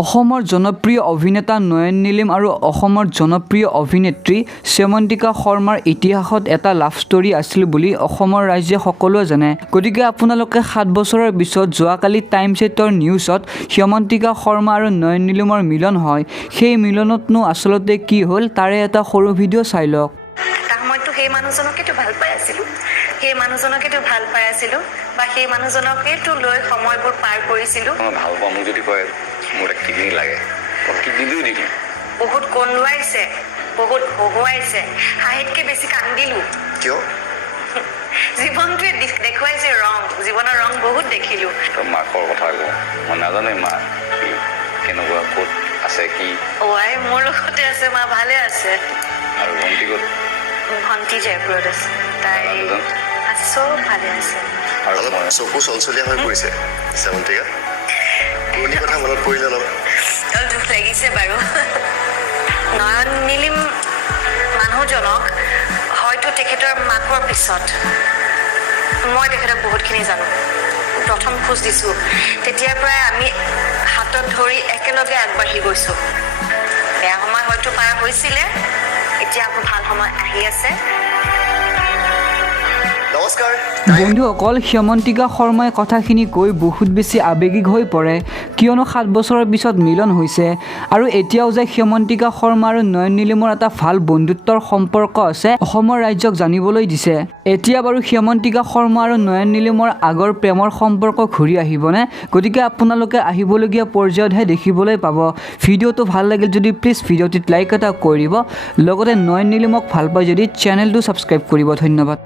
অসমৰ জনপ্ৰিয় অভিনেতা নয়ন নিলিম আৰু অসমৰ জনপ্ৰিয় অভিনেত্ৰী শ্যামন্তিকা শৰ্মাৰ ইতিহাসত এটা লাভ ষ্টৰী আছিল বুলি অসমৰ ৰাইজে সকলোৱে জানে। গতিকে আপোনালোকে 7 বছৰৰ পিছত যোৱাকালি টাইমছ 8ৰ নিউজত শ্যামন্তিকা শৰ্মা আৰু নয়ন নিলিমৰ মিলন হয়। সেই মিলনতনো আচলতে কি হ'ল তাৰে এটা সৰু ভিডিঅ' চাই লওক। মইতো সেই মানুহজনকেতো ভাল পাই আছিলোঁ, বা সেই মানুহজনকেতো লৈ সময়বোৰ পাৰ কৰিছিলোঁ। ভাল পাওঁ মোক যদি কয় মোৰ কিডনী লাগে কিডনীও দি দিম। বহুত কন্দুৱাইছে, বহুত হহুৱাইছে, হাঁহিতকৈ বেছি কান্দিলোঁ। কিয়? জীৱনটোৱে দেখুৱাইছে ৰং, জীৱনৰ ৰং বহুত দেখিলোঁ। মাকৰ কথা কওঁ, মই নাজানো মা কেনেকুৱা ক'ত আছে কি। অৱাই মোৰ লগতে আছে, মা ভালে আছে। আৰু ভণ্টি ক'ত? ভণ্টি জয়পুৰত আছে, তাই চব ভালে আছে। আৰু চকু চলচলীয়া হৈ পৰিছে শ্যামন্তিকা, পুৰণি কথা মনত পৰিলে অলপ দুখ লাগিছে বাৰু। নয়ন নিলিম মানুহজনক হয়তো তেখেতৰ মাকৰ পিছত মই তেখেতক বহুতখিনি জানো। প্ৰথম খোজ দিছোঁ তেতিয়াৰ পৰাই আমি হাতত ধৰি একেলগে আগবাঢ়ি গৈছোঁ। বেয়া সময় হয়তো পাৰ হৈছিলে, এতিয়া আকৌ ভাল সময় আহি আছে। নমস্কাৰ বন্ধুসকল, শ্যামন্তিকা শৰ্মাই কথাখিনি কৈ বহুত বেছি আৱেগিক হৈ পৰে, কিয়নো 7 বছৰৰ পিছত মিলন হৈছে আৰু এতিয়াও যে শ্যামন্তিকা শৰ্মা আৰু নয়ন নিলিমৰ এটা ভাল বন্ধুত্বৰ সম্পৰ্ক আছে অসমৰ ৰাজ্যক জানিবলৈ দিছে। এতিয়া বাৰু শ্যামন্তিকা শৰ্মা আৰু নয়ন নিলিমৰ আগৰ প্ৰেমৰ সম্পৰ্ক ঘূৰি আহিবনে? গতিকে আপোনালোকে আহিবলগীয়া পৰ্যায়তহে দেখিবলৈ পাব। ভিডিঅ'টো ভাল লাগিল যদি প্লিজ ভিডিঅ'টিত লাইক এটা কৰি দিব, লগতে নয়ন নিলিমক ভাল পায় যদি চেনেলটো ছাবস্ক্ৰাইব কৰিব। ধন্যবাদ।